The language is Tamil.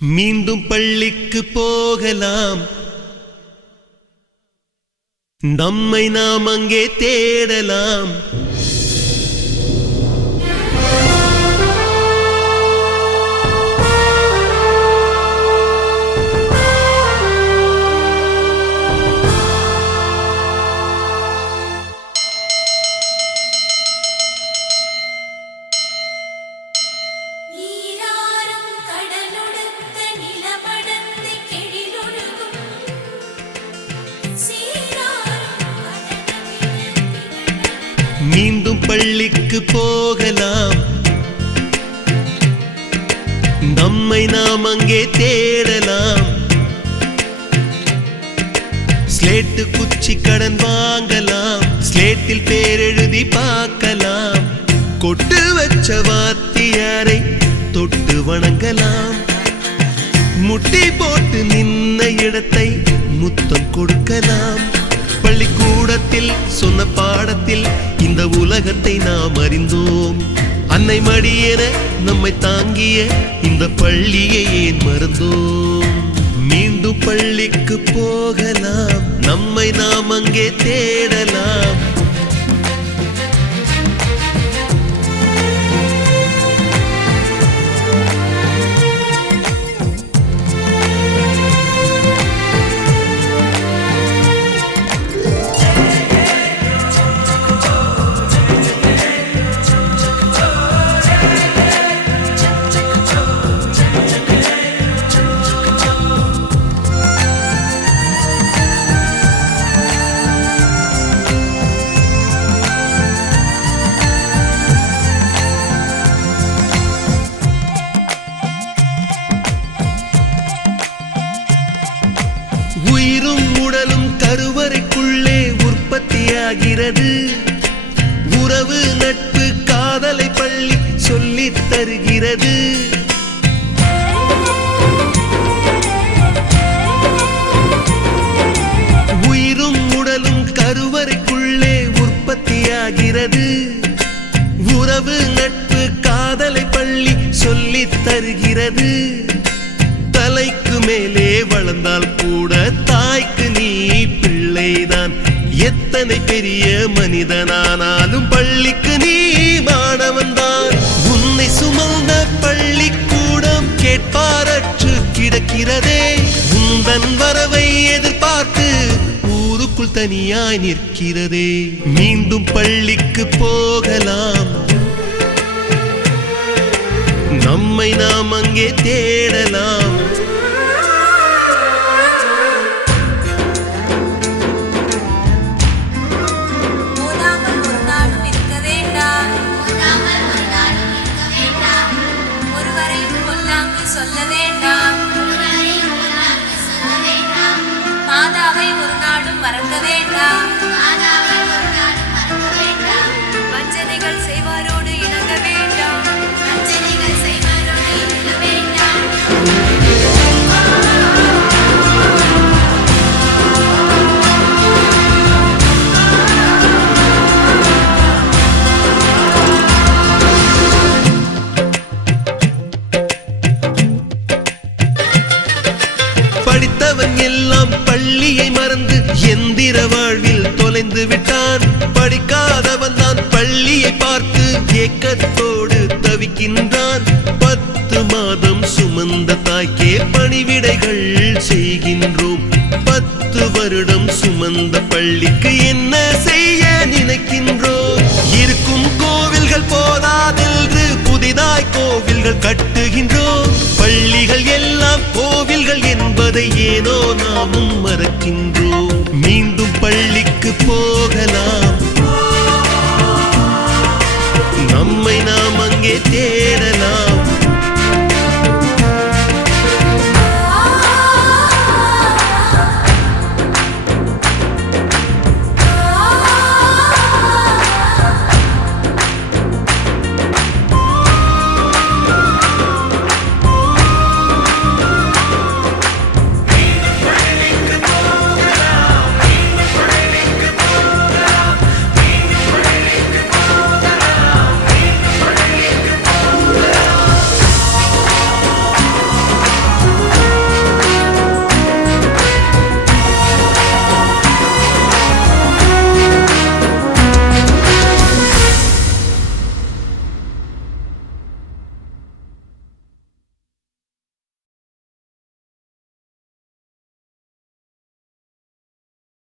மீண்டும் பள்ளிக்கு போகலாம், நம்மை நாம் அங்கே தேடலாம். மீண்டும் பள்ளிக்கு போகலாம், நம்மை நாம் அங்கே தேடலாம். ஸ்லேட்டு குச்சி கடன் வாங்கலாம், ஸ்லேட்டில் பேர் எழுதி பார்க்கலாம். கொட்டு வச்ச வாத்தியாரை தொட்டு வணங்கலாம். முட்டி போட்டு நின்ன இடத்தை முத்தம் கொடுக்கலாம். பள்ளிக்கூடத்தில் சொன்ன பாடத்தில் இந்த உலகத்தை நாம் அறிந்தோம். அன்னை மடியென நம்மை தாங்கிய இந்த பள்ளியை ஏன் மறந்தோம்? மீண்டும் பள்ளிக்கு போகலாம், நம்மை நாம் அங்கே தேடலாம். உயிரும் உடலும் கருவறைக்குள்ளே உற்பத்தியாகிறது. உறவு நட்பு காதலை பள்ளி சொல்லித் தருகிறது. உயிரும் உடலும் கருவறைக்குள்ளே உற்பத்தியாகிறது. உறவு நட்பு காதலை பள்ளி சொல்லித் தருகிறது. தலைக்கு மேலே வளர்ந்தால் கூட தாய்க்கு நீ பிள்ளைதான். எத்தனை பெரிய மனிதனானாலும் பள்ளிக்கு நீ மாணவன்தான். உன்னை சுமந்த பள்ளிக்கூடம் கேட்பாரற்று கிடக்கிறதே. உந்தன் வரவை எதிர்பார்த்து ஊருக்குள் தனியாய் நிற்கிறதே. மீண்டும் பள்ளிக்கு போகலாம், நம்மை நாம் அங்கே தேடலாம். சொல்ல வேண்டாம், மாதாவை ஒரு நாளும் மறக்க வேண்டாம். வஞ்சனைகள் செய்வாரோடு இணங்க வேண்டாம். படித்தவன் எல்லாம் பள்ளியை மறந்து எந்திர வாழ்வில் தொலைந்து விட்டான். படிக்காதவன் தான் பள்ளியை பார்த்து ஏக்கத்தோடு தவிக்கின்றான். 10 மாதம் சுமந்த தாய்க்கே பணிவிடைகள் செய்கின்றோம். 10 வருடம் சுமந்த பள்ளிக்கு என்ன செய்ய நினைக்கின்றோம்? இருக்கும் கோவில்கள் போதாதென்று புதிதாய் கோவில்கள் கட்டுகின்றோம். பள்ளிகள் எல்லாம் கோவில்கள் என்பதை ஏனோ நாமும் மறக்கின்றோம்.